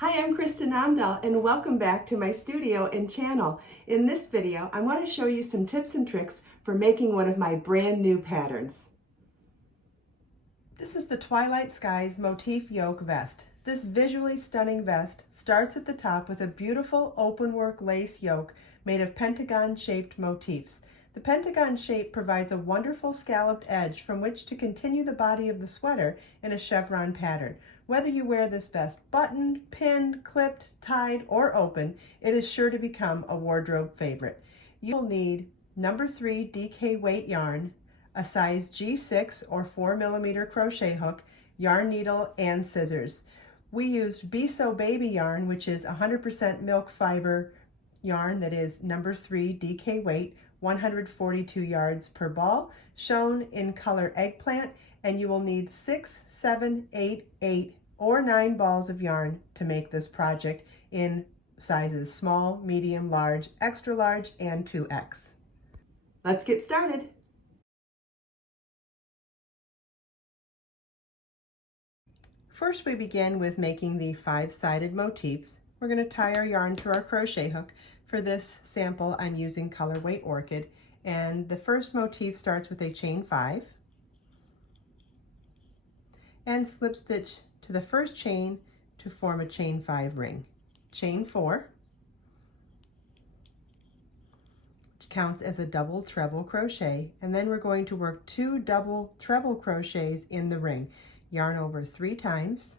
Hi, I'm Kristen Amdahl and welcome back to my studio and channel. In this video, I want to show you some tips and tricks for making one of my brand new patterns. This is the Twilight Skies Motif Yoke vest. This visually stunning vest starts at the top with a beautiful openwork lace yoke made of pentagon-shaped motifs. The pentagon shape provides a wonderful scalloped edge from which to continue the body of the sweater in a chevron pattern. Whether you wear this vest buttoned, pinned, clipped, tied, or open, it is sure to become a wardrobe favorite. You will need number 3 DK weight yarn, a size G6 or 4mm crochet hook, yarn needle, and scissors. We used Be So Baby yarn, which is 100% milk fiber yarn that is number 3 DK weight, 142 yards per ball, shown in color eggplant, and you will need 6, 7, 8, 8, or 9 balls of yarn to make this project in sizes small, medium, large, extra large, and 2X. Let's get started. First, we begin with making the 5-sided motifs. We're going to tie our yarn to our crochet hook. For this sample, I'm using Color Weight Orchid, and the first motif starts with a chain 5 and slip stitch to the first chain to form a chain 5 ring. Chain 4, which counts as a double treble crochet, and then we're going to work 2 double treble crochets in the ring. Yarn over 3 times,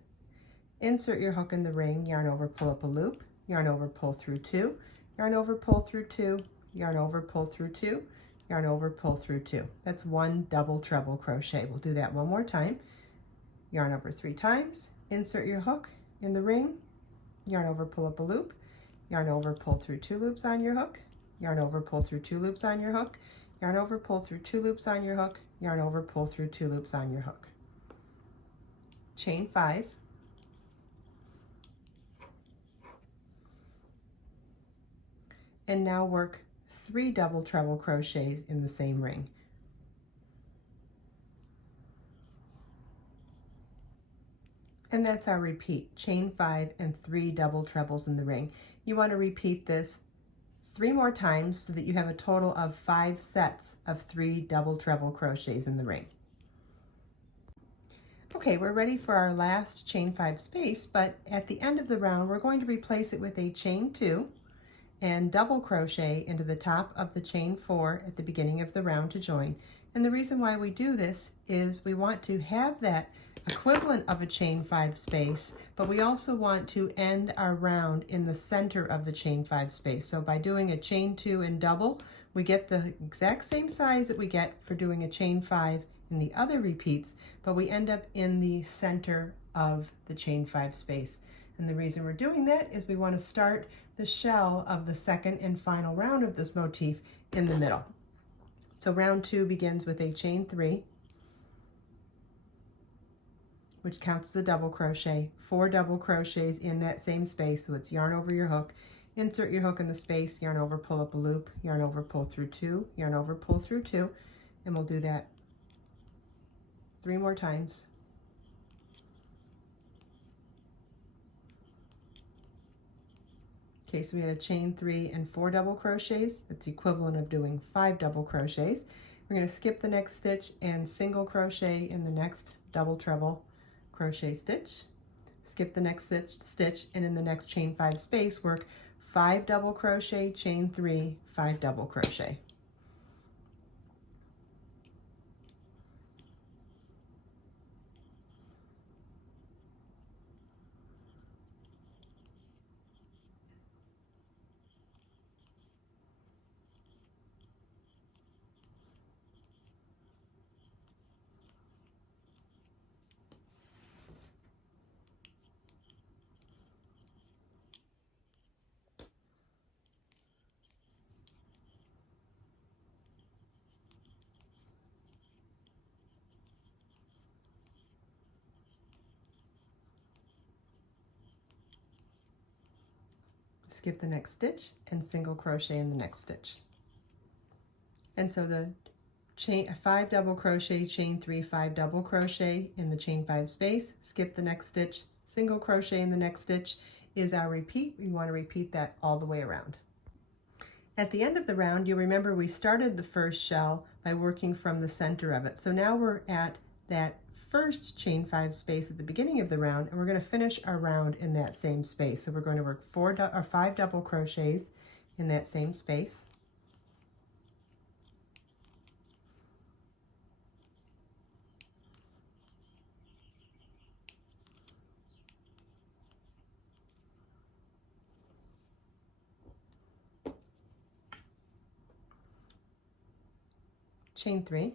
insert your hook in the ring, yarn over, pull up a loop, yarn over, pull through 2, yarn over, pull through 2, yarn over, pull through 2, yarn over, pull through 2. That's 1 double treble crochet. We'll do that one more time. Yarn over 3 times, insert your hook in the ring, yarn over, pull up a loop, yarn over, pull through 2 loops on your hook, yarn over, pull through 2 loops on your hook, yarn over, pull through 2 loops on your hook, yarn over, pull through 2 loops on your hook. Chain 5, and now work 3 double treble crochets in the same ring. And that's our repeat, chain 5 and 3 double trebles in the ring. You want to repeat this 3 more times so that you have a total of 5 sets of 3 double treble crochets in the ring. Okay, we're ready for our last chain 5 space, but at the end of the round, we're going to replace it with a chain 2 and double crochet into the top of the chain 4 at the beginning of the round to join. And the reason why we do this is we want to have that equivalent of a chain 5 space, but we also want to end our round in the center of the chain 5 space. So by doing a chain 2 and double, we get the exact same size that we get for doing a chain 5 in the other repeats, but we end up in the center of the chain 5 space. And the reason we're doing that is we want to start the shell of the second and final round of this motif in the middle. So round 2 begins with a chain 3, which counts as a double crochet, 4 double crochets in that same space. So it's yarn over your hook, insert your hook in the space, yarn over, pull up a loop, yarn over, pull through 2, yarn over, pull through 2, and we'll do that 3 more times. Okay, so we had a chain 3 and 4 double crochets. That's the equivalent of doing 5 double crochets. We're going to skip the next stitch and single crochet in the next double treble crochet stitch. Skip the next stitch, and in the next chain 5 space, work 5 double crochet, chain 3, 5 double crochet. Skip the next stitch and single crochet in the next stitch. And so the chain 5 double crochet, chain 3, 5 double crochet in the chain 5 space, skip the next stitch, single crochet in the next stitch. is our repeat. We want to repeat that all the way around. At the end of the round, you'll remember we started the first shell by working from the center of it. So now we're at that first chain 5 space at the beginning of the round, and we're going to finish our round in that same space. So we're going to work 5 double crochets in that same space. Chain 3,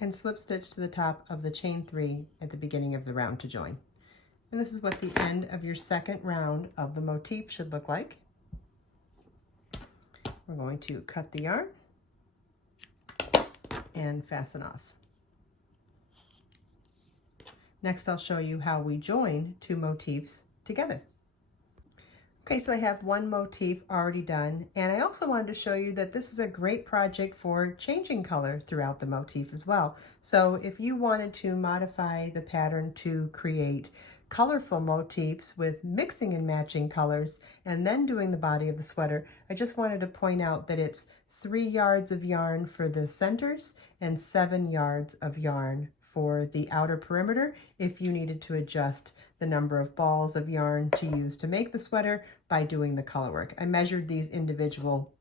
and slip stitch to the top of the chain 3 at the beginning of the round to join. And this is what the end of your second round of the motif should look like. We're going to cut the yarn and fasten off. Next, I'll show you how we join 2 motifs together. Okay, so I have 1 motif already done, and I also wanted to show you that this is a great project for changing color throughout the motif as well. So if you wanted to modify the pattern to create colorful motifs with mixing and matching colors and then doing the body of the sweater, I just wanted to point out that it's 3 yards of yarn for the centers and 7 yards of yarn for the outer perimeter if you needed to adjust the number of balls of yarn to use to make the sweater by doing the color work. I measured these individual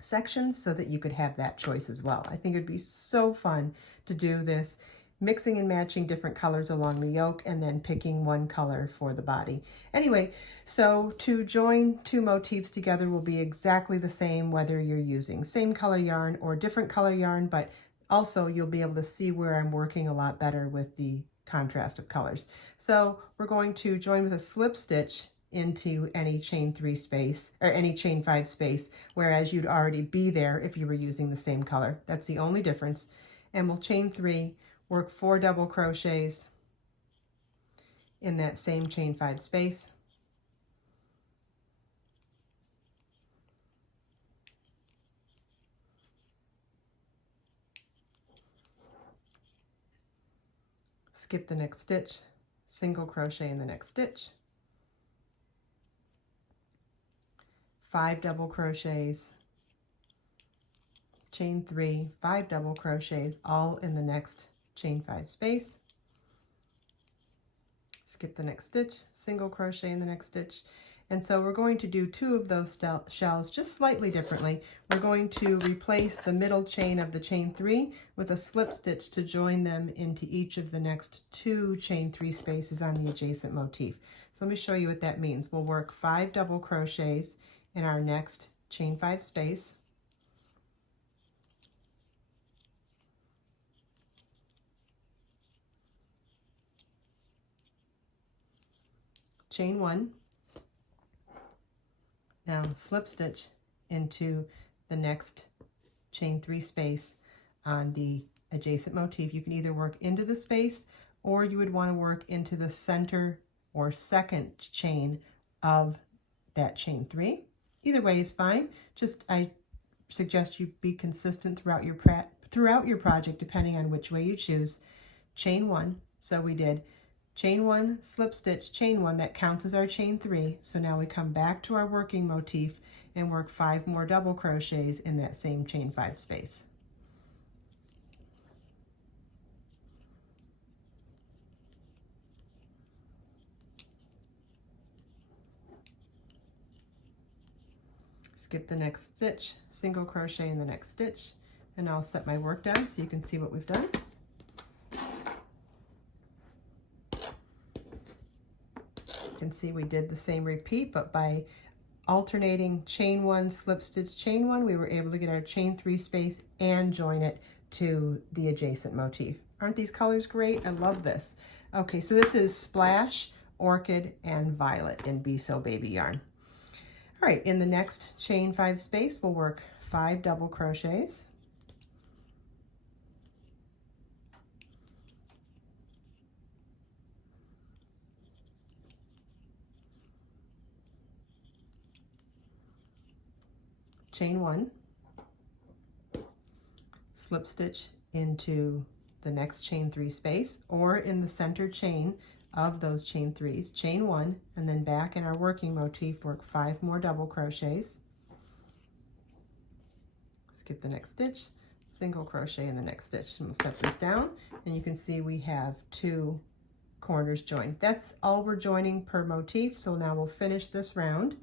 sections so that you could have that choice as well. I think it'd be so fun to do this, mixing and matching different colors along the yoke and then picking one color for the body. Anyway, so to join 2 motifs together will be exactly the same whether you're using same color yarn or different color yarn, but also you'll be able to see where I'm working a lot better with the contrast of colors. So we're going to join with a slip stitch into any chain 3 space or any chain 5 space, whereas you'd already be there if you were using the same color. That's the only difference. And we'll chain 3, work 4 double crochets in that same chain 5 space. Skip the next stitch, single crochet in the next stitch, 5 double crochets, chain 3, 5 double crochets, all in the next chain 5 space. Skip the next stitch, single crochet in the next stitch. And so we're going to do 2 of those shells just slightly differently. We're going to replace the middle chain of the chain 3 with a slip stitch to join them into each of the next 2 chain 3 spaces on the adjacent motif. So let me show you what that means. We'll work 5 double crochets in our next chain 5 space. Chain 1. Now slip stitch into the next chain 3 space on the adjacent motif. You can either work into the space or you would want to work into the center or second chain of that chain 3. Either way is fine. Just I suggest you be consistent throughout your project depending on which way you choose. Chain 1. So we did chain 1, slip stitch, chain 1, that counts as our chain 3. So now we come back to our working motif and work 5 more double crochets in that same chain 5 space. Skip the next stitch, single crochet in the next stitch, and I'll set my work down so you can see what we've done. You can see we did the same repeat, but by alternating chain 1, slip stitch, chain 1, we were able to get our chain 3 space and join it to the adjacent motif. Aren't these colors great? I love this. Okay, so this is Splash, Orchid, and Violet in Be So Baby yarn. All right, in the next chain 5 space, we'll work 5 double crochets. Chain 1, slip stitch into the next chain 3 space, or in the center chain of those chain 3s, chain 1, and then back in our working motif, work 5 more double crochets, skip the next stitch, single crochet in the next stitch, and we'll set this down, and you can see we have 2 corners joined. That's all we're joining per motif, so now we'll finish this round.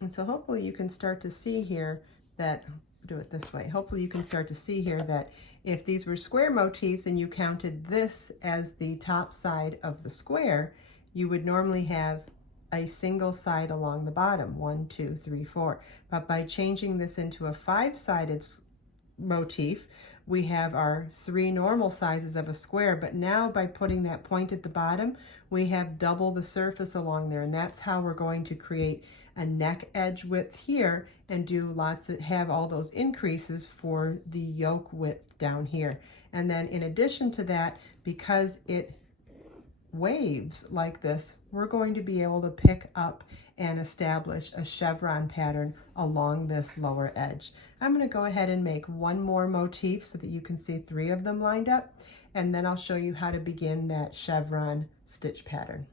And so hopefully you can start to see here that, do it this way, hopefully you can start to see here that if these were square motifs and you counted this as the top side of the square, you would normally have a single side along the bottom, 1, 2, 3, 4. But by changing this into a 5-sided motif, we have our 3 normal sizes of a square, but now by putting that point at the bottom, we have double the surface along there, and that's how we're going to create a neck edge width here and do lots of, have all those increases for the yoke width down here. And then in addition to that, because it waves like this, we're going to be able to pick up and establish a chevron pattern along this lower edge. I'm going to go ahead and make one more motif so that you can see 3 of them lined up, and then I'll show you how to begin that chevron stitch pattern.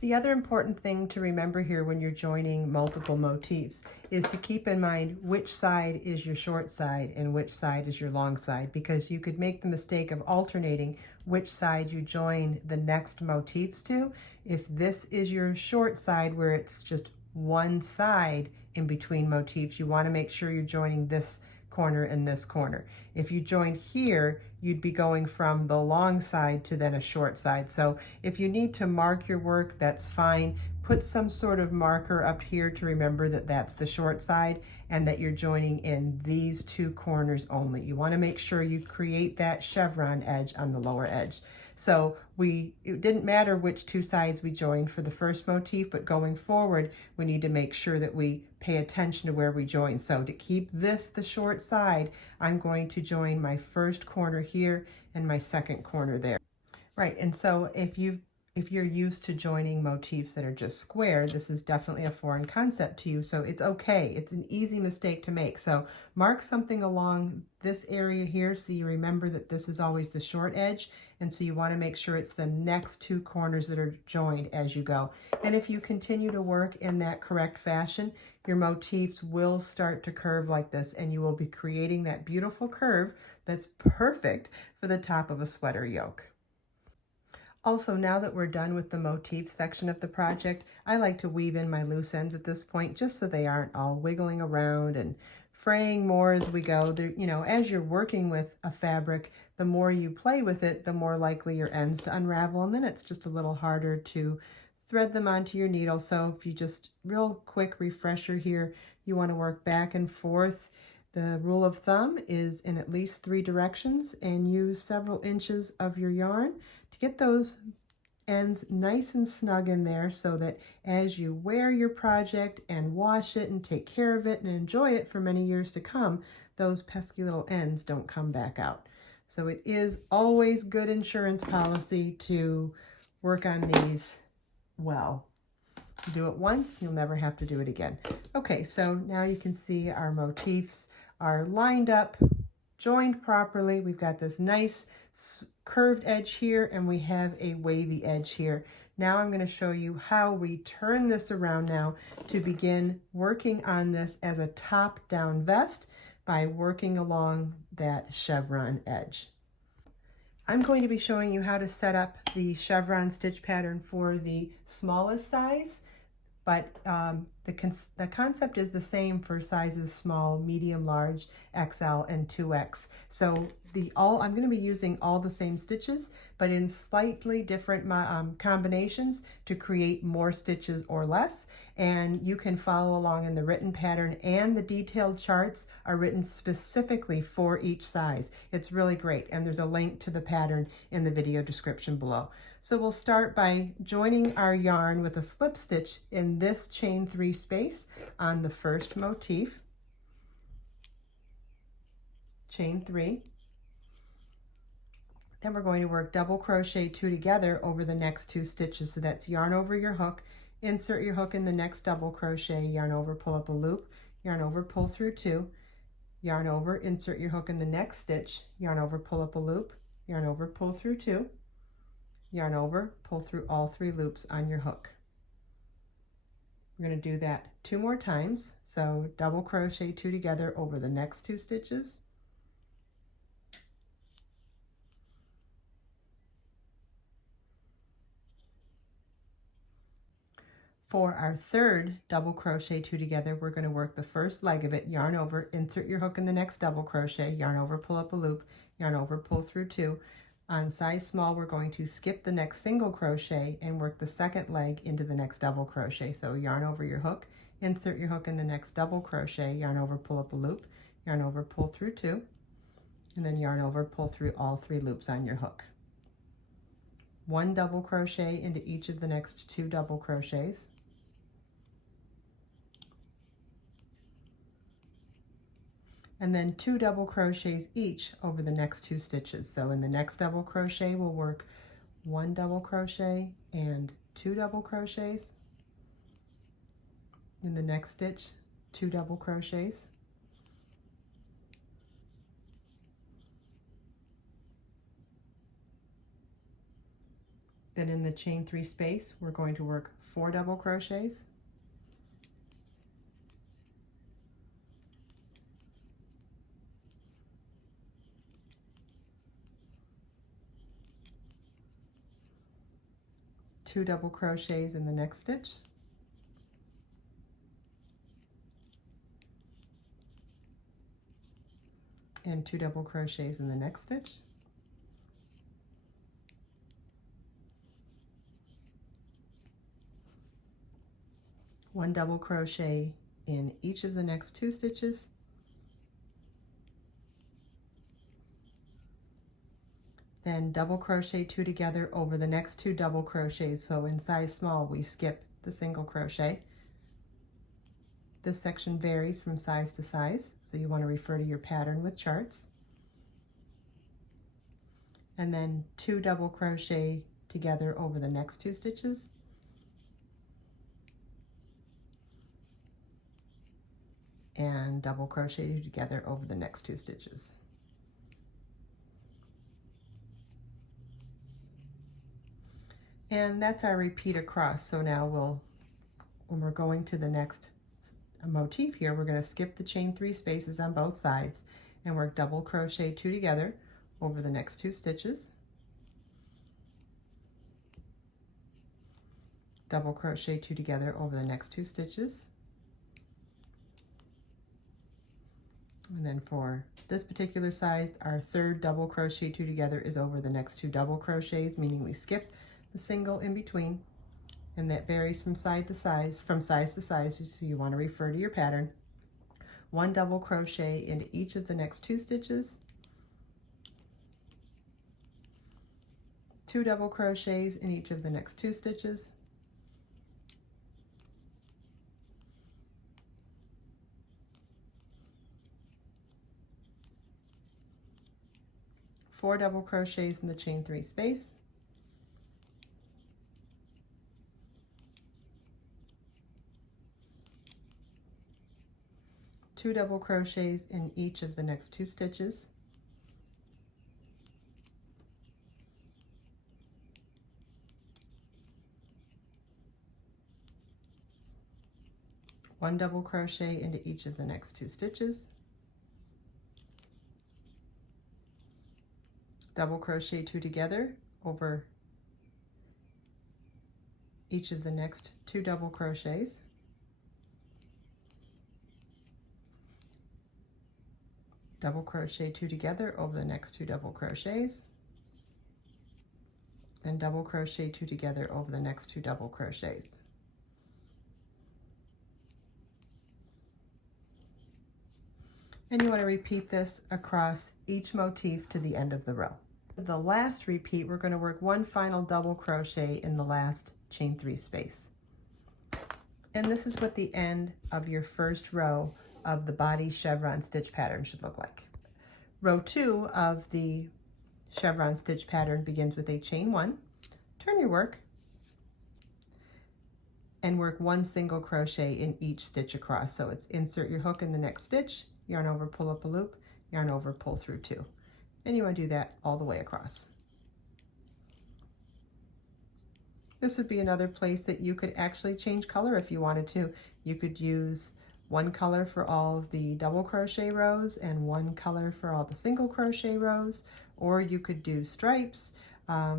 The other important thing to remember here when you're joining multiple motifs is to keep in mind which side is your short side and which side is your long side, because you could make the mistake of alternating which side you join the next motifs to. If this is your short side where it's just one side in between motifs, you want to make sure you're joining this corner and this corner. If you joined here, you'd be going from the long side to then a short side. So if you need to mark your work, that's fine. Put some sort of marker up here to remember that that's the short side and that you're joining in these 2 corners only. You want to make sure you create that chevron edge on the lower edge. So it didn't matter which 2 sides we joined for the first motif, but going forward, we need to make sure that we pay attention to where we join. So to keep this the short side, I'm going to join my first corner here and my second corner there. Right, and so if you're used to joining motifs that are just square, this is definitely a foreign concept to you, so it's okay. It's an easy mistake to make. So mark something along this area here so you remember that this is always the short edge, and so you want to make sure it's the next 2 corners that are joined as you go. And if you continue to work in that correct fashion, your motifs will start to curve like this, and you will be creating that beautiful curve that's perfect for the top of a sweater yoke. Also, now that we're done with the motif section of the project, I like to weave in my loose ends at this point just so they aren't all wiggling around and fraying more as we go. You know, as you're working with a fabric, the more you play with it, the more likely your ends to unravel, and then it's just a little harder to thread them onto your needle. So if you just, real quick refresher here, you want to work back and forth. The rule of thumb is in at least 3 directions, and use several inches of your yarn to get those ends nice and snug in there so that as you wear your project and wash it and take care of it and enjoy it for many years to come, those pesky little ends don't come back out. So it is always good insurance policy to work on these well. You do it once, you'll never have to do it again. Okay, so now you can see our motifs are lined up, joined properly. We've got this nice curved edge here, and we have a wavy edge here. Now I'm going to show you how we turn this around now to begin working on this as a top-down vest by working along that chevron edge. I'm going to be showing you how to set up the chevron stitch pattern for the smallest size, but the concept is the same for sizes small, medium, large, XL, and 2X. So I'm going to be using all the same stitches, but in slightly different combinations to create more stitches or less. And you can follow along in the written pattern, and the detailed charts are written specifically for each size. It's really great, and there's a link to the pattern in the video description below. So we'll start by joining our yarn with a slip stitch in this chain 3 space on the first motif, chain 3. Then we're going to work double crochet 2 together over the next 2 stitches. So that's yarn over your hook, insert your hook in the next double crochet, yarn over, pull up a loop, yarn over, pull through 2, yarn over, insert your hook in the next stitch, yarn over, pull up a loop, yarn over, pull through 2, yarn over, pull through all 3 loops on your hook. We're going to do that 2 more times, so double crochet 2 together over the next 2 stitches, for our third double crochet 2 together, we're going to work the first leg of it, yarn over, insert your hook in the next double crochet, yarn over, pull up a loop, yarn over, pull through 2. On size small, we're going to skip the next single crochet and work the second leg into the next double crochet. So yarn over your hook, insert your hook in the next double crochet, yarn over, pull up a loop, yarn over, pull through 2, and then yarn over, pull through all 3 loops on your hook. 1 double crochet into each of the next 2 double crochets. And then 2 double crochets each over the next 2 stitches. So in the next double crochet, we'll work 1 double crochet and 2 double crochets. In the next stitch, 2 double crochets. Then in the chain 3 space, we're going to work 4 double crochets. Two double crochets in the next stitch, and 2 double crochets in the next stitch, one double crochet in each of the next 2 stitches, then double crochet 2 together over the next 2 double crochets. So in size small, we skip the single crochet. This section varies from size to size, so you want to refer to your pattern with charts. And then 2 double crochet together over the next 2 stitches, and double crochet together over the next 2 stitches. And that's our repeat across. So now when we're going to the next motif here, we're going to skip the chain 3 spaces on both sides and work double crochet 2 together over the next 2 stitches, double crochet 2 together over the next 2 stitches, and then for this particular size, our third double crochet 2 together is over the next 2 double crochets, meaning we skip the single in between, and that varies from size to size, so you want to refer to your pattern. 1 double crochet into each of the next 2 stitches, 2 double crochets in each of the next 2 stitches, four double crochets in the chain 3 space, two double crochets in each of the next 2 stitches, one double crochet into each of the next 2 stitches, double crochet 2 together over each of the next 2 double crochets, double crochet 2 together over the next 2 double crochets, and double crochet 2 together over the next 2 double crochets. And you want to repeat this across each motif to the end of the row. The last repeat, we're going to work 1 final double crochet in the last chain 3 space. And this is what the end of your first row of the body chevron stitch pattern should look like. Row 2 of the chevron stitch pattern begins with a chain 1, turn your work, and work 1 single crochet in each stitch across. So it's insert your hook in the next stitch, yarn over, pull up a loop, yarn over, pull through 2. And you want to do that all the way across. This would be another place that you could actually change color if you wanted to. You could use one color for all of the double crochet rows and one color for all the single crochet rows, or you could do stripes.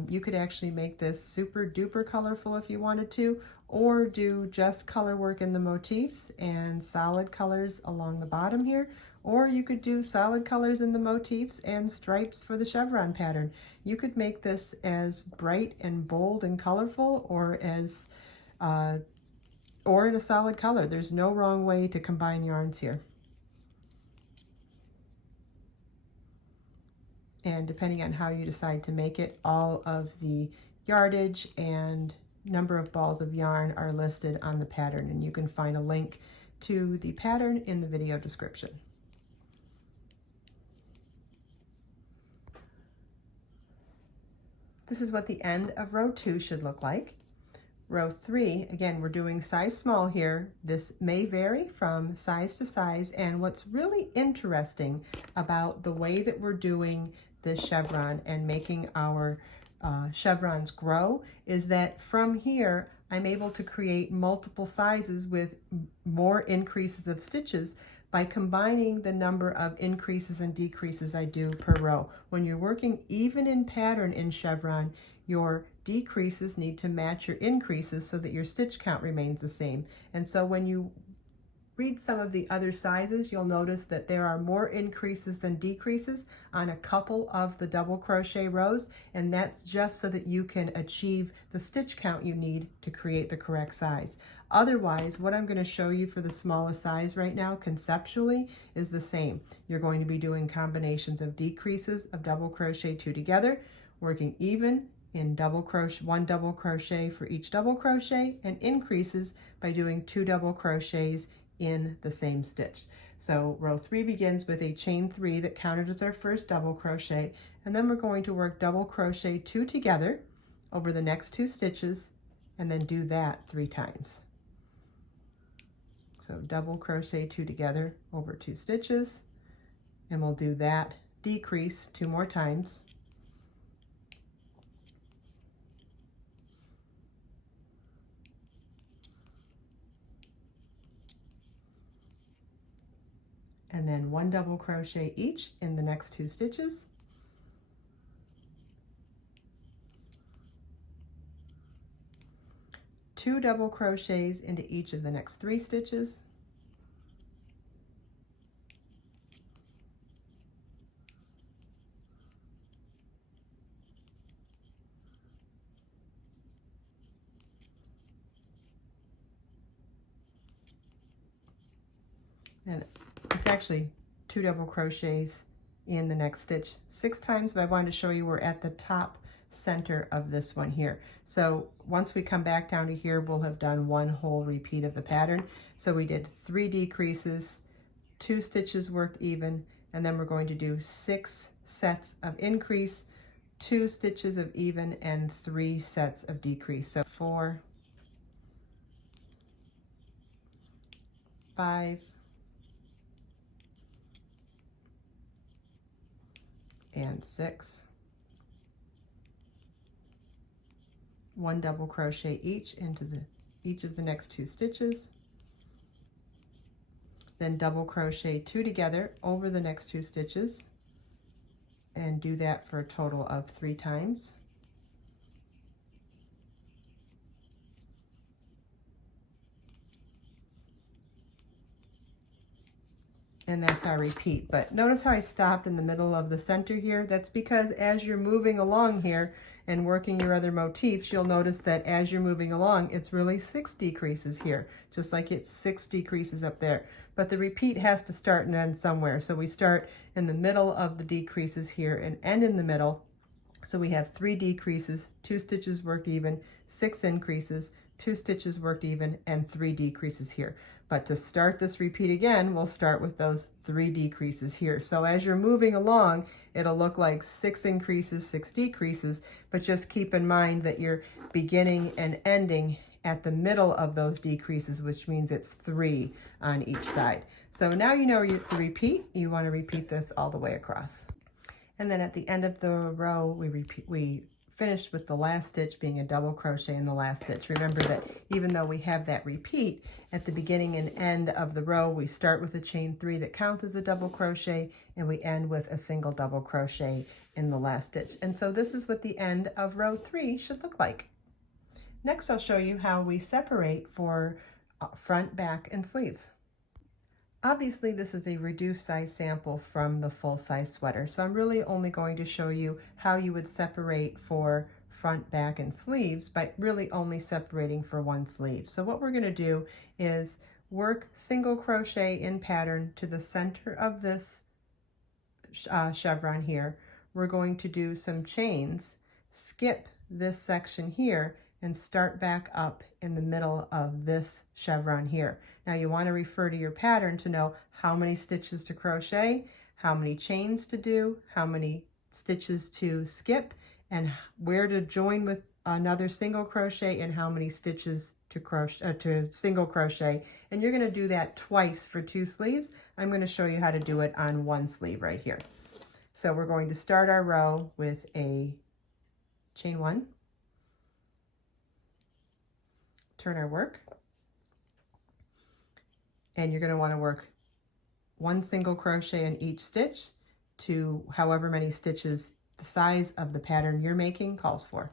You could actually make this super duper colorful if you wanted to, or do just color work in the motifs and solid colors along the bottom here, or you could do solid colors in the motifs and stripes for the chevron pattern. You could make this as bright and bold and colorful, or as or in a solid color. There's no wrong way to combine yarns here. And depending on how you decide to make it, all of the yardage and number of balls of yarn are listed on the pattern, and you can find a link to the pattern in the video description. This is what the end of row 2 should look like. Row 3, again, we're doing size small here. This may vary from size to size, and what's really interesting about the way that we're doing this chevron and making our chevrons grow is that from here I'm able to create multiple sizes with more increases of stitches by combining the number of increases and decreases I do per row. When you're working even in pattern in chevron, your decreases need to match your increases so that your stitch count remains the same. And so when you read some of the other sizes, you'll notice that there are more increases than decreases on a couple of the double crochet rows, and that's just so that you can achieve the stitch count you need to create the correct size. Otherwise, what I'm going to show you for the smallest size right now conceptually is the same. You're going to be doing combinations of decreases of double crochet 2 together, working even in double crochet, 1 double crochet for each double crochet, and increases by doing 2 double crochets in the same stitch. So row 3 begins with a chain 3 that counted as our first double crochet, and then we're going to work double crochet 2 together over the next 2 stitches, and then do that 3 times. So double crochet 2 together over 2 stitches, and we'll do that decrease 2 more times. And then 1 double crochet each in the next 2 stitches. Two double crochets into each of the next 3 stitches. And it's actually 2 double crochets in the next stitch 6 times, but I wanted to show you we're at the top center of this one here. So once we come back down to here, we'll have done 1 whole repeat of the pattern. So we did 3 decreases, 2 stitches worked even, and then we're going to do 6 sets of increase, 2 stitches of even, and 3 sets of decrease. So 4, 5, and 6, 1 double crochet each into each of the next 2 stitches, then double crochet 2 together over the next 2 stitches, and do that for a total of 3 times. And that's our repeat. But notice how I stopped in the middle of the center here? That's because as you're moving along here and working your other motifs, you'll notice that as you're moving along, it's really 6 decreases here, just like it's 6 decreases up there. But the repeat has to start and end somewhere. So we start in the middle of the decreases here and end in the middle. So we have 3 decreases, 2 stitches worked even, 6 increases, 2 stitches worked even, and 3 decreases here. But to start this repeat again, we'll start with those 3 decreases here. So as you're moving along, it'll look like 6 increases, 6 decreases, but just keep in mind that you're beginning and ending at the middle of those decreases, which means it's 3 on each side. So now you know to repeat. You want to repeat this all the way across. And then at the end of the row, we finished with the last stitch being a double crochet in the last stitch. Remember that even though we have that repeat at the beginning and end of the row, we start with a chain 3 that counts as a double crochet, and we end with a single double crochet in the last stitch. And so this is what the end of row 3 should look like. Next, I'll show you how we separate for front, back, and sleeves. Obviously, this is a reduced size sample from the full size sweater, so I'm really only going to show you how you would separate for front, back, and sleeves by really only separating for one sleeve. So what we're going to do is work single crochet in pattern to the center of this chevron here. We're going to do some chains, skip this section here, and start back up in the middle of this chevron here. Now you want to refer to your pattern to know how many stitches to crochet, how many chains to do, how many stitches to skip, and where to join with another single crochet, and how many stitches to crochet to single crochet. And you're going to do that twice for 2 sleeves. I'm going to show you how to do it on 1 sleeve right here. So we're going to start our row with a chain 1, turn our work, and you're going to want to work 1 single crochet in each stitch to however many stitches the size of the pattern you're making calls for.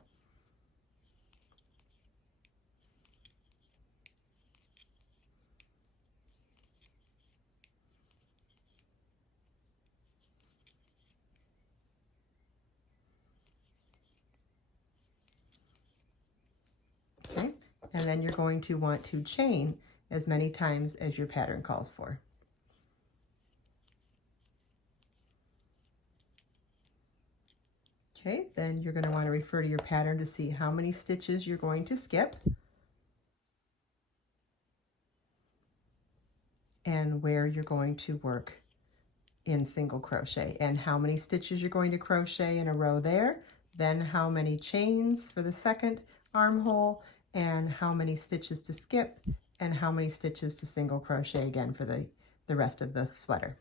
Okay, and then you're going to want to chain as many times as your pattern calls for. Okay, then you're going to want to refer to your pattern to see how many stitches you're going to skip and where you're going to work in single crochet, and how many stitches you're going to crochet in a row there, then how many chains for the second armhole, and how many stitches to skip, and how many stitches to single crochet again for the rest of the sweater.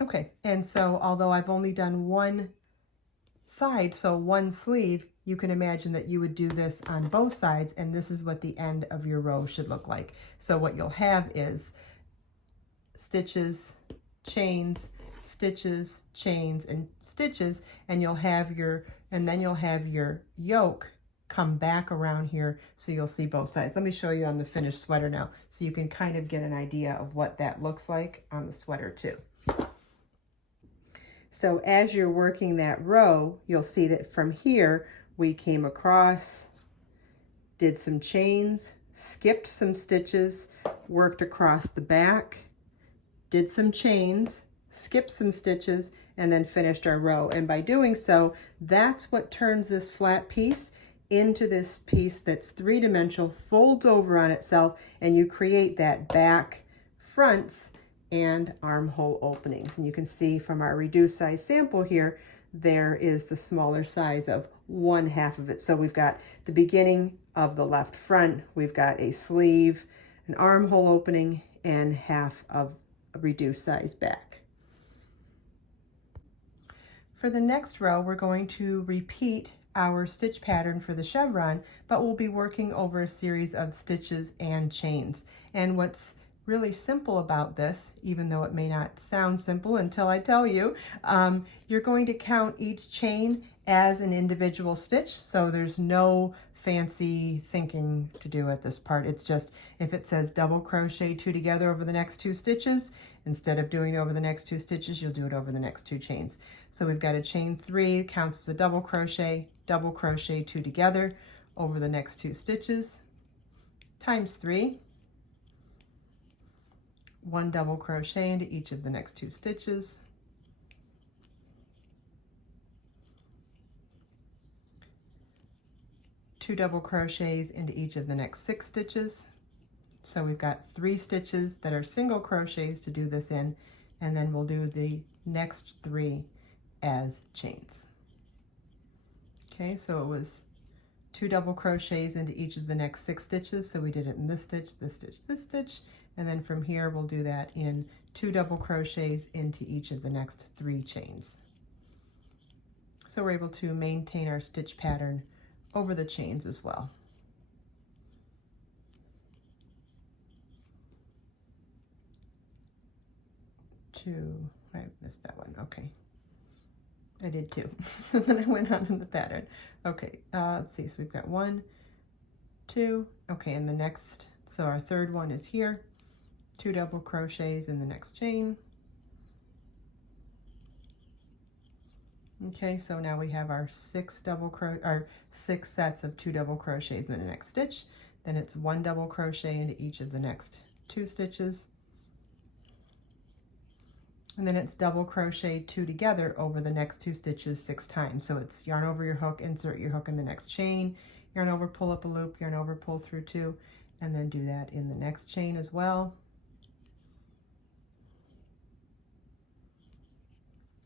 Okay, and so although I've only done 1 side, so 1 sleeve, you can imagine that you would do this on both sides, and this is what the end of your row should look like. So what you'll have is stitches, chains, stitches, chains, and stitches, and then you'll have your yoke come back around here, so you'll see both sides. Let me show you on the finished sweater now, so you can kind of get an idea of what that looks like on the sweater too. So as you're working that row, you'll see that from here we came across, did some chains, skipped some stitches, worked across the back, did some chains, skipped some stitches, and then finished our row. And by doing so, that's what turns this flat piece into this piece that's 3-dimensional, folds over on itself, and you create that back, fronts, and armhole openings. And you can see from our reduced size sample here, there is the smaller size of 1/2 of it. So we've got the beginning of the left front, we've got a sleeve, an armhole opening, and 1/2 of a reduced size back. For the next row, we're going to repeat our stitch pattern for the chevron, but we'll be working over a series of stitches and chains. And what's really simple about this, even though it may not sound simple until I tell you, you're going to count each chain as an individual stitch, so there's no fancy thinking to do at this part. It's just, if it says double crochet 2 together over the next 2 stitches, instead of doing it over the next 2 stitches, you'll do it over the next 2 chains. So we've got a chain 3, counts as a double crochet 2 together over the next 2 stitches, times 3, 1 double crochet into each of the next 2 stitches, two double crochets into each of the next 6 stitches. So we've got 3 stitches that are single crochets to do this in, and then we'll do the next 3 as chains. Okay, so it was 2 double crochets into each of the next 6 stitches. So we did it in this stitch, this stitch, this stitch, and then from here we'll do that in 2 double crochets into each of the next 3 chains. So we're able to maintain our stitch pattern over the chains as well. I missed that one, okay. I did 2, and then I went on in the pattern. Okay, let's see, so we've got 1, 2, okay, and the next, so our third one is here, 2 double crochets in the next chain. Okay, so now we have our 6 sets of 2 double crochets in the next stitch. Then it's 1 double crochet into each of the next 2 stitches. And then it's double crochet 2 together over the next 2 stitches 6 times. So it's yarn over your hook, insert your hook in the next chain, yarn over, pull up a loop, yarn over, pull through 2, and then do that in the next chain as well.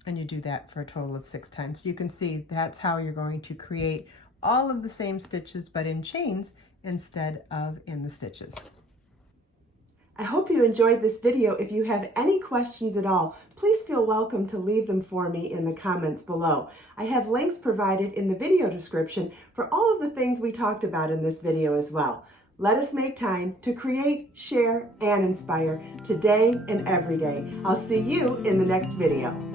And you do that for a total of 6 times. So you can see that's how you're going to create all of the same stitches, but in chains instead of in the stitches. I hope you enjoyed this video. If you have any questions at all, please feel welcome to leave them for me in the comments below. I have links provided in the video description for all of the things we talked about in this video as well. Let us make time to create, share, and inspire today and every day. I'll see you in the next video.